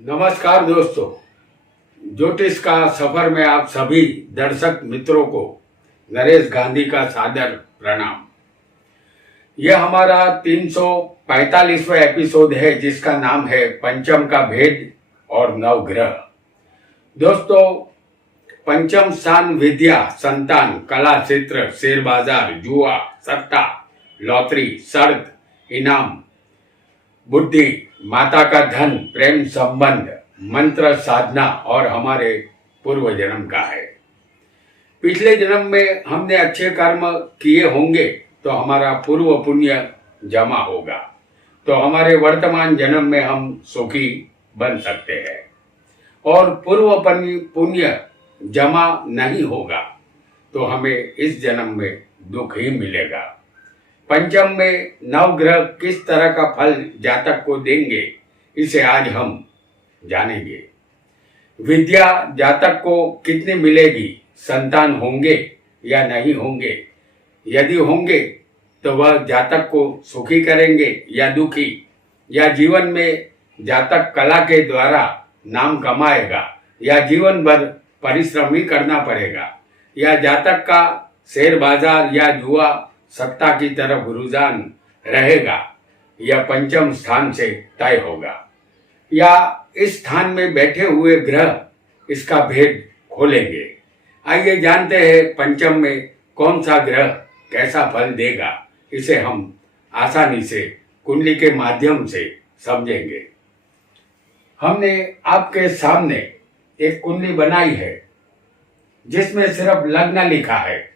नमस्कार दोस्तों, ज्योतिष का सफर में आप सभी दर्शक मित्रों को नरेश गांधी का सादर प्रणाम। यह हमारा 345वां एपिसोड है जिसका नाम है पंचम का भेद और नवग्रह। दोस्तों, पंचम स्थान विद्या, संतान, कला क्षेत्र, शेयर बाजार, जुआ, सट्टा, लॉटरी, शर्त, इनाम, बुद्धि, माता का धन, प्रेम संबंध, मंत्र साधना और हमारे पूर्व जन्म का है। पिछले जन्म में हमने अच्छे कर्म किए होंगे तो हमारा पूर्व पुण्य जमा होगा, तो हमारे वर्तमान जन्म में हम सुखी बन सकते हैं। और पूर्व पुण्य जमा नहीं होगा तो हमें इस जन्म में दुख ही मिलेगा। पंचम में नवग्रह किस तरह का फल जातक को देंगे, इसे आज हम जानेंगे। विद्या जातक को कितनी मिलेगी, संतान होंगे या नहीं होंगे, यदि होंगे तो वह जातक को सुखी करेंगे या दुखी, या जीवन में जातक कला के द्वारा नाम कमाएगा या जीवन भर परिश्रम ही करना पड़ेगा, या जातक का शेयर बाजार या जुआ सत्ता की तरफ रुझान रहेगा, या पंचम स्थान से तय होगा, या इस स्थान में बैठे हुए ग्रह इसका भेद खोलेंगे। आइए जानते हैं पंचम में कौन सा ग्रह कैसा फल देगा। इसे हम आसानी से कुंडली के माध्यम से समझेंगे। हमने आपके सामने एक कुंडली बनाई है जिसमें सिर्फ लग्न लिखा है।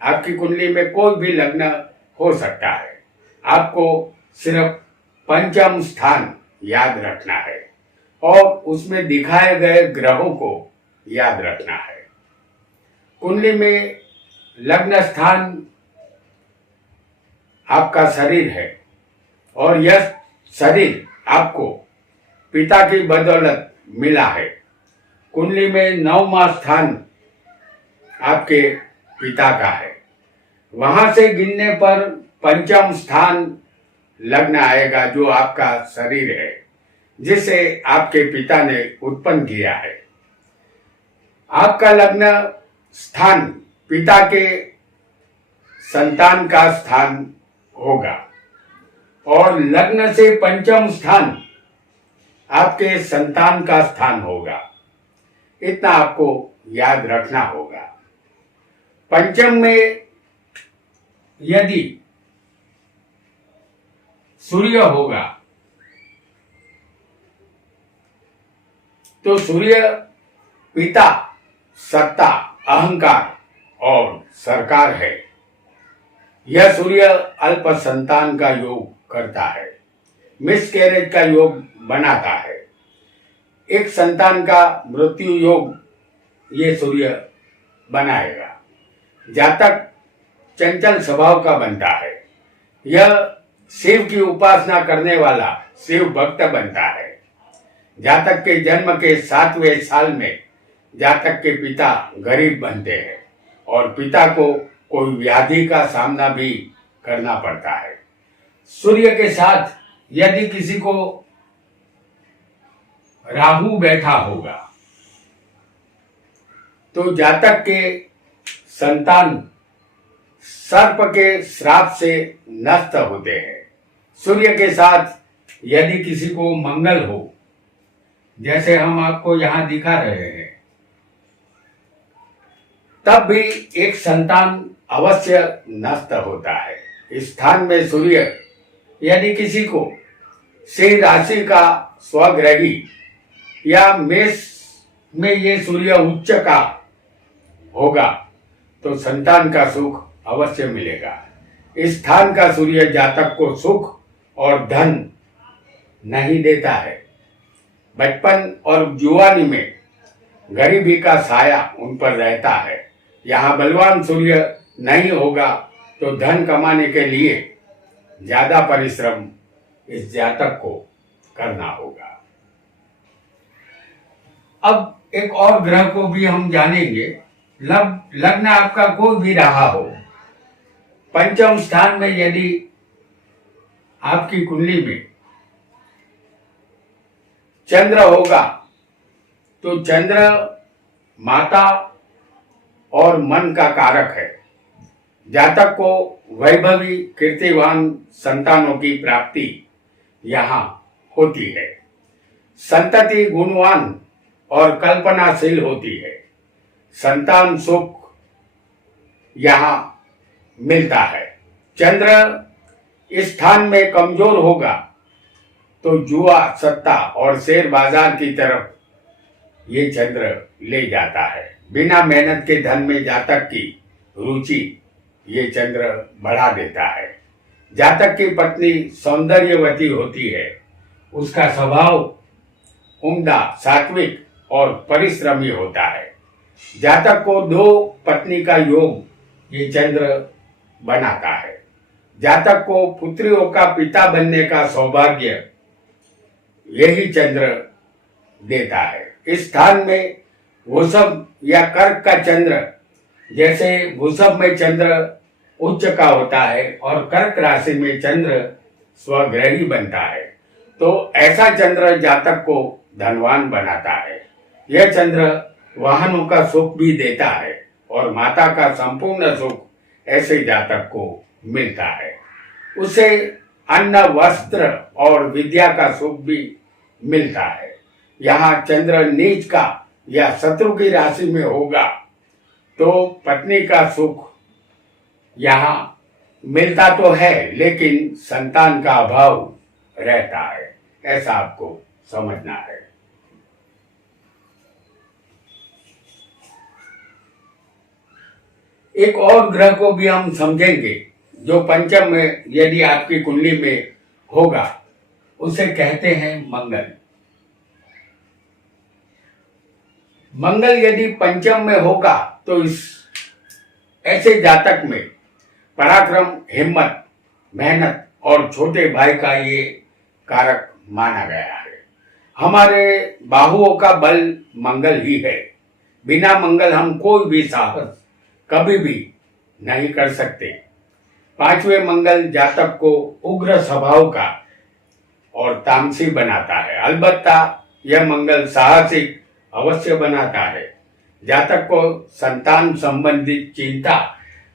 आपकी कुंडली में कोई भी लग्न हो सकता है, आपको सिर्फ पंचम स्थान याद रखना है और उसमें दिखाए गए ग्रहों को याद रखना है। कुंडली में लग्न स्थान आपका शरीर है और यह शरीर आपको पिता की बदौलत मिला है। कुंडली में 9वां स्थान आपके पिता का है। वहां से गिनने पर पंचम स्थान लग्न आएगा जो आपका शरीर है, जिसे आपके पिता ने उत्पन्न किया है। आपका लग्न स्थान पिता के संतान का स्थान होगा और लग्न से पंचम स्थान आपके संतान का स्थान होगा। इतना आपको याद रखना होगा। पंचम में यदि सूर्य होगा तो सूर्य पिता, सत्ता, अहंकार और सरकार है। यह सूर्य अल्प संतान का योग करता है, मिसकैरेज का योग बनाता है, एक संतान का मृत्यु योग ये सूर्य बनाएगा। जातक चंचल स्वभाव का बनता है। यह शिव की उपासना करने वाला शिव भक्त बनता है। जातक के जन्म के 7वें साल में जातक के पिता गरीब बनते हैं और पिता को कोई व्याधि का सामना भी करना पड़ता है। सूर्य के साथ यदि किसी को राहु बैठा होगा तो जातक के संतान सर्प के श्राप से नष्ट होते हैं। सूर्य के साथ यदि किसी को मंगल हो, जैसे हम आपको यहां दिखा रहे हैं, तब भी एक संतान अवश्य नष्ट होता है। इस स्थान में सूर्य यदि किसी को सिंह राशि का स्वग्रही या मेष में ये सूर्य उच्च का होगा तो संतान का सुख अवश्य मिलेगा। इस स्थान का सूर्य जातक को सुख और धन नहीं देता है। बचपन और जुआनी में गरीबी का साया उन पर रहता है। यहाँ बलवान सूर्य नहीं होगा तो धन कमाने के लिए ज्यादा परिश्रम इस जातक को करना होगा। अब एक और ग्रह को भी हम जानेंगे। लग्न आपका कोई भी रहा हो, पंचम स्थान में यदि आपकी कुंडली में चंद्र होगा तो चंद्र माता और मन का कारक है। जातक को वैभवी कीर्तिवान संतानों की प्राप्ति यहाँ होती है। संतति गुणवान और कल्पनाशील होती है। संतान सुख यहाँ मिलता है। चंद्र इस स्थान में कमजोर होगा तो जुआ, सत्ता और शेयर बाजार की तरफ ये चंद्र ले जाता है। बिना मेहनत के धन में जातक की रुचि ये चंद्र बढ़ा देता है। जातक की पत्नी सौंदर्यवती होती है। उसका स्वभाव उम्दा, सात्विक और परिश्रमी होता है। जातक को 2 पत्नी का योग ये चंद्र बनाता है। जातक को पुत्रियों का पिता बनने का सौभाग्य यही चंद्र देता है। इस स्थान में वृषभ या कर्क का चंद्र, जैसे वृषभ में चंद्र उच्च का होता है और कर्क राशि में चंद्र स्वग्रही बनता है, तो ऐसा चंद्र जातक को धनवान बनाता है। यह चंद्र वाहनों का सुख भी देता है और माता का संपूर्ण सुख ऐसे जातक को मिलता है। उसे अन्न, वस्त्र और विद्या का सुख भी मिलता है। यहाँ चंद्र नीच का या शत्रु की राशि में होगा तो पत्नी का सुख यहाँ मिलता तो है लेकिन संतान का अभाव रहता है। ऐसा आपको समझना है। एक और ग्रह को भी हम समझेंगे जो पंचम में यदि आपकी कुंडली में होगा, उसे कहते हैं मंगल। मंगल यदि पंचम में होगा तो इस ऐसे जातक में पराक्रम, हिम्मत, मेहनत और छोटे भाई का ये कारक माना गया है। हमारे बाहुओं का बल मंगल ही है। बिना मंगल हम कोई भी साहस कभी भी नहीं कर सकते। 5वें मंगल जातक को उग्र स्वभाव का और तामसी बनाता है। अलबत्ता यह मंगल साहसिक अवश्य बनाता है। जातक को संतान संबंधित चिंता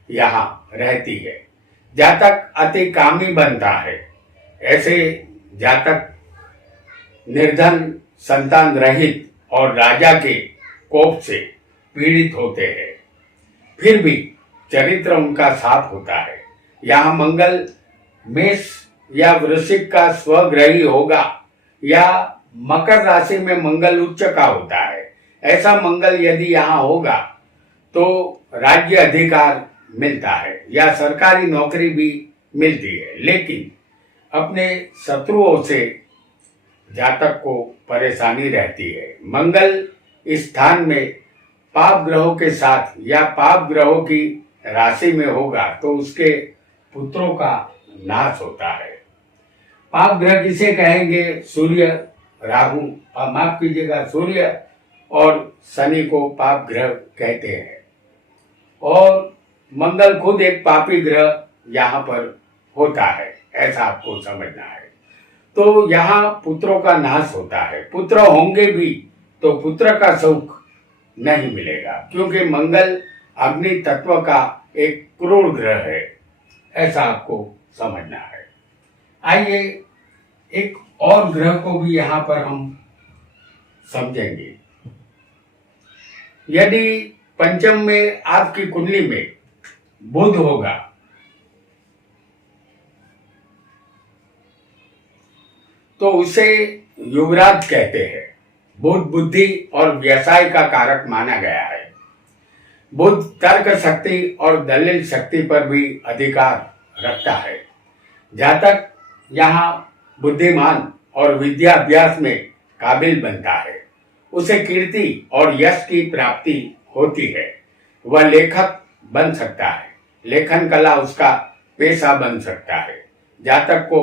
यहाँ रहती है। जातक अति कामी बनता है। ऐसे जातक निर्धन, संतान रहित और राजा के कोप से पीड़ित होते हैं। फिर भी चरित्र उनका साफ होता है। यहाँ मंगल मेष या वृश्चिक का स्वग्रही होगा या मकर राशि में मंगल उच्च का होता है। ऐसा मंगल यदि यहाँ होगा तो राज्य अधिकार मिलता है या सरकारी नौकरी भी मिलती है, लेकिन अपने शत्रुओं से जातक को परेशानी रहती है। मंगल इस स्थान में पाप ग्रहों के साथ या पाप ग्रहों की राशि में होगा तो उसके पुत्रों का नाश होता है। पाप ग्रह किसे कहेंगे? सूर्य, राहु, माफ कीजिएगा, सूर्य और शनि को पाप ग्रह कहते हैं और मंगल खुद एक पापी ग्रह यहाँ पर होता है। ऐसा आपको समझना है। तो यहाँ पुत्रों का नाश होता है। पुत्र होंगे भी तो पुत्र का सुख नहीं मिलेगा क्योंकि मंगल अग्नि तत्व का एक क्रूर ग्रह है। ऐसा आपको समझना है। आइए एक और ग्रह को भी यहाँ पर हम समझेंगे। यदि पंचम में आपकी कुंडली में बुध होगा तो उसे युवराज कहते हैं। बुध बुद्धि और व्यवसाय का कारक माना गया है। बुध तर्क शक्ति और दलील शक्ति पर भी अधिकार रखता है। जातक यहाँ बुद्धिमान और विद्या अभ्यास में काबिल बनता है। उसे कीर्ति और यश की प्राप्ति होती है। वह लेखक बन सकता है। लेखन कला उसका पेशा बन सकता है। जातक को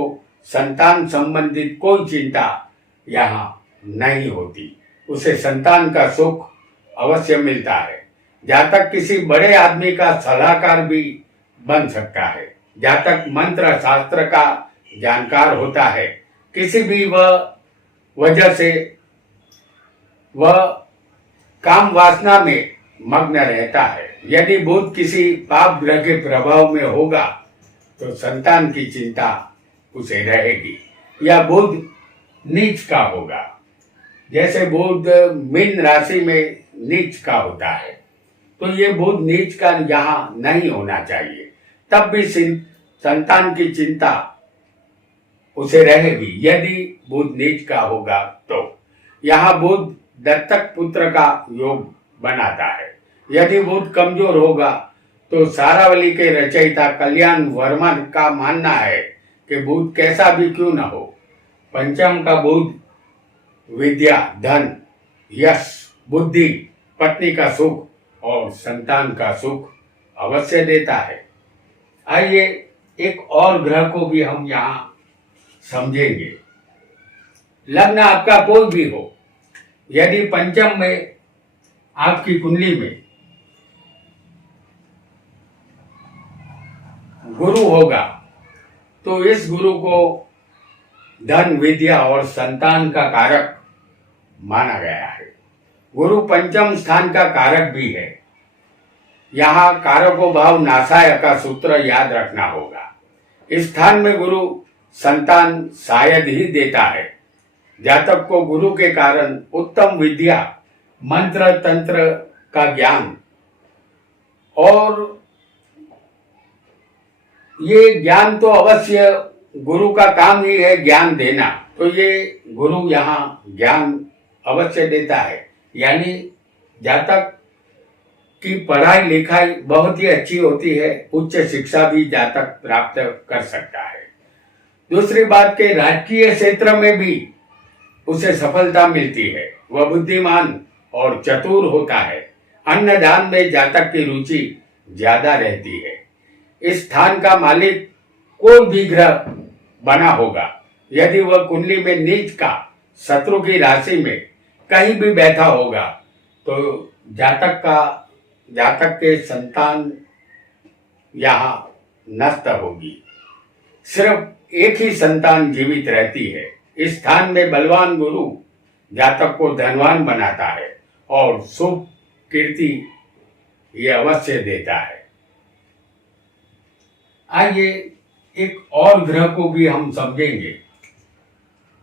संतान संबंधित कोई चिंता यहाँ नहीं होती। उसे संतान का सुख अवश्य मिलता है। जातक किसी बड़े आदमी का सलाहकार भी बन सकता है। जातक मंत्र शास्त्र का जानकार होता है। किसी भी वजह से वह काम वासना में मग्न रहता है। यदि बुध किसी पाप ग्रह के प्रभाव में होगा तो संतान की चिंता उसे रहेगी। या बुध नीच का होगा, जैसे बुध मीन राशि में नीच का होता है, तो ये बुध नीच का यहाँ नहीं होना चाहिए। तब भी संतान की चिंता उसे रहेगी। यदि बुध नीच का होगा तो यहाँ बुध दत्तक पुत्र का योग बनाता है। यदि बुध कमजोर होगा तो सारावली के रचयिता कल्याण वर्मा का मानना है कि बुध कैसा भी क्यों न हो, पंचम का बुध विद्या, धन, यश, बुद्धि, पत्नी का सुख और संतान का सुख अवश्य देता है। आइए एक और ग्रह को भी हम यहाँ समझेंगे। लग्न आपका कोई भी हो, यदि पंचम में आपकी कुंडली में गुरु होगा तो इस गुरु को धन, विद्या और संतान का कारक माना गया है। गुरु पंचम स्थान का कारक भी है। यहाँ कारको भाव नासाय का सूत्र याद रखना होगा। इस स्थान में गुरु संतान शायद ही देता है। जातक को गुरु के कारण उत्तम विद्या, मंत्र तंत्र का ज्ञान, और ये ज्ञान तो अवश्य गुरु का काम ही है ज्ञान देना, तो ये गुरु यहाँ ज्ञान अवश्य देता है। यानी जातक की पढ़ाई लिखाई बहुत ही अच्छी होती है, उच्च शिक्षा भी जातक प्राप्त कर सकता है। दूसरी बात के राजकीय क्षेत्र में भी उसे सफलता मिलती है। वह बुद्धिमान और चतुर होता है। अन्नदान में जातक की रुचि ज्यादा रहती है। इस स्थान का मालिक कोई भी ग्रह बना होगा, यदि वह कुंडली में नीच का शत्रु की राशि में कहीं भी बैठा होगा तो जातक के संतान यहाँ नष्ट होगी। सिर्फ एक ही संतान जीवित रहती है। इस स्थान में बलवान गुरु जातक को धनवान बनाता है और शुभ कीर्ति ये अवश्य देता है। आइए एक और ग्रह को भी हम समझेंगे,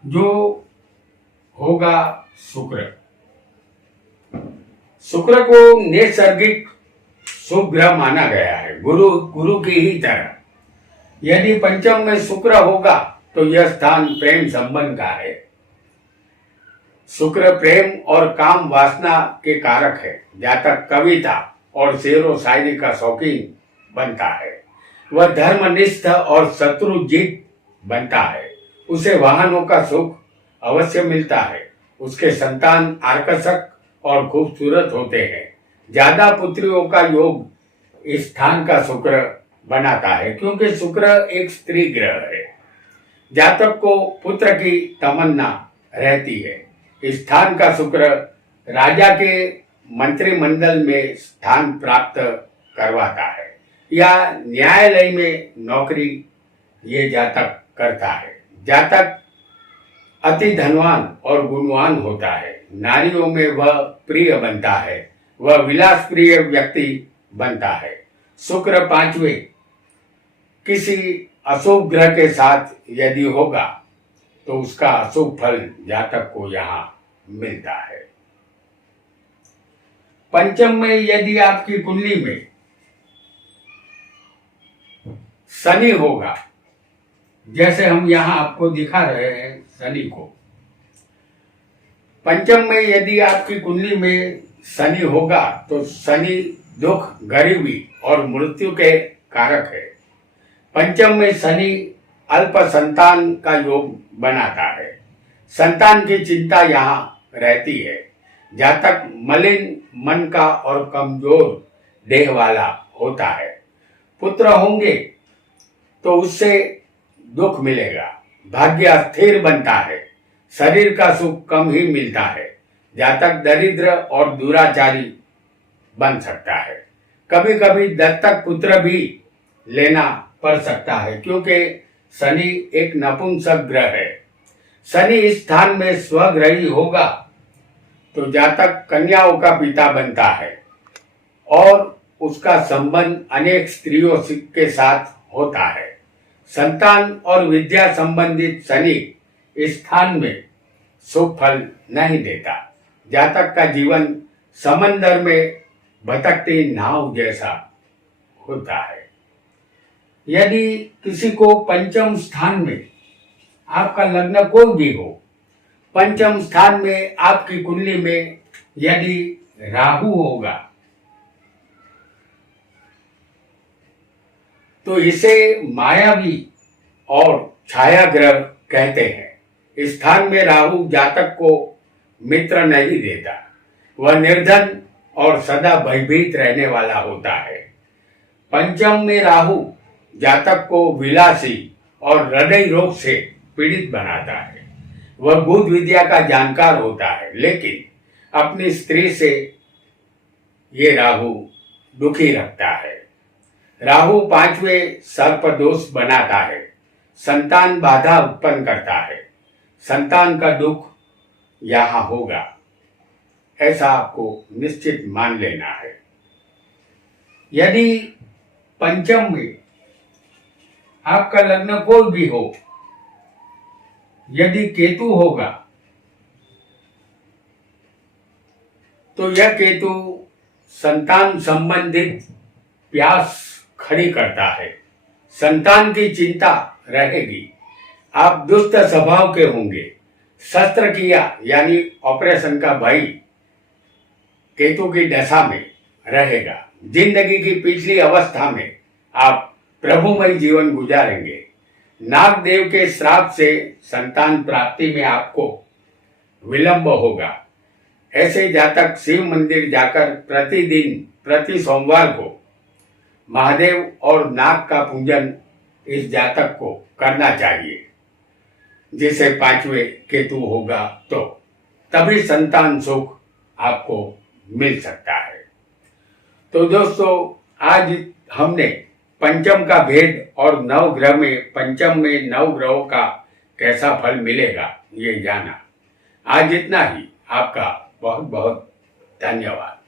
जो होगा शुक्र। शुक्र को नैसर्गिक शुभ ग्रह माना गया है, गुरु की ही तरह। यदि पंचम में शुक्र होगा तो यह स्थान प्रेम संबंध का है। शुक्र प्रेम और काम वासना के कारक है। जातक कविता और शेर व शायरी का शौकीन बनता है। वह धर्मनिष्ठ और शत्रुजीत बनता है। उसे वाहनों का सुख अवश्य मिलता है। उसके संतान आकर्षक और खूबसूरत होते हैं। ज्यादा पुत्रियों का योग इस स्थान का शुक्र बनाता है, क्योंकि शुक्र एक स्त्री ग्रह है। जातक को पुत्र की तमन्ना रहती है। इस स्थान का शुक्र राजा के मंत्रिमंडल में स्थान प्राप्त करवाता है या न्यायालय में नौकरी ये जातक करता है। जातक अति धनवान और गुणवान होता है। नारियों में वह प्रिय बनता है। वह विलास प्रिय व्यक्ति बनता है। शुक्र पांचवें किसी अशुभ ग्रह के साथ यदि होगा तो उसका अशुभ फल जातक को यहाँ मिलता है। पंचम में यदि आपकी कुंडली में शनि होगा, जैसे हम यहाँ आपको दिखा रहे हैं शनि को, पंचम में यदि आपकी कुंडली में शनि होगा तो शनि दुख, गरीबी और मृत्यु के कारक है। पंचम में शनि अल्प संतान का योग बनाता है। संतान की चिंता यहाँ रहती है। जातक मलिन मन का और कमजोर देह वाला होता है। पुत्र होंगे तो उससे दुख मिलेगा। भाग्य अस्थिर बनता है। शरीर का सुख कम ही मिलता है। जातक दरिद्र और दुराचारी बन सकता है। कभी कभी दत्तक पुत्र भी लेना पड़ सकता है, क्योंकि शनि एक नपुंसक ग्रह है। शनि इस स्थान में स्वग्रही होगा तो जातक कन्याओं का पिता बनता है और उसका संबंध अनेक स्त्रियों के साथ होता है। संतान और विद्या संबंधित शनि इस स्थान में शुभ फल नहीं देता। जातक का जीवन समंदर में भटकती नाव जैसा होता है। यदि किसी को पंचम स्थान में आपका लग्न कोई भी हो, पंचम स्थान में आपकी कुंडली में यदि राहु होगा तो इसे मायावी और छाया ग्रह कहते हैं। इस स्थान में राहु जातक को मित्र नहीं देता। वह निर्धन और सदा भयभीत रहने वाला होता है। पंचम में राहु जातक को विलासी और हृदय रोग से पीड़ित बनाता है। वह भूत विद्या का जानकार होता है, लेकिन अपनी स्त्री से ये राहु दुखी रखता है। राहु पांचवें सर्प दोष बनाता है। संतान बाधा उत्पन्न करता है। संतान का दुख यहां होगा, ऐसा आपको निश्चित मान लेना है। यदि पंचम में आपका लग्न कोई भी हो, यदि केतु होगा तो यह केतु संतान संबंधित प्यास खड़ी करता है। संतान की चिंता रहेगी। आप दुष्ट स्वभाव के होंगे। शस्त्रक्रिया यानी ऑपरेशन का भय केतु की दशा में रहेगा। जिंदगी की पिछली अवस्था में आप प्रभुमय जीवन गुजारेंगे। नागदेव के श्राप से संतान प्राप्ति में आपको विलंब होगा। ऐसे जातक शिव मंदिर जाकर प्रतिदिन प्रति सोमवार को महादेव और नाग का पूजन इस जातक को करना चाहिए। जिसे पांचवें केतु होगा तो तभी संतान सुख आपको मिल सकता है। तो दोस्तों, आज हमने पंचम का भेद और नवग्रह में पंचम में नवग्रहों का कैसा फल मिलेगा ये जाना। आज इतना ही। आपका बहुत बहुत धन्यवाद।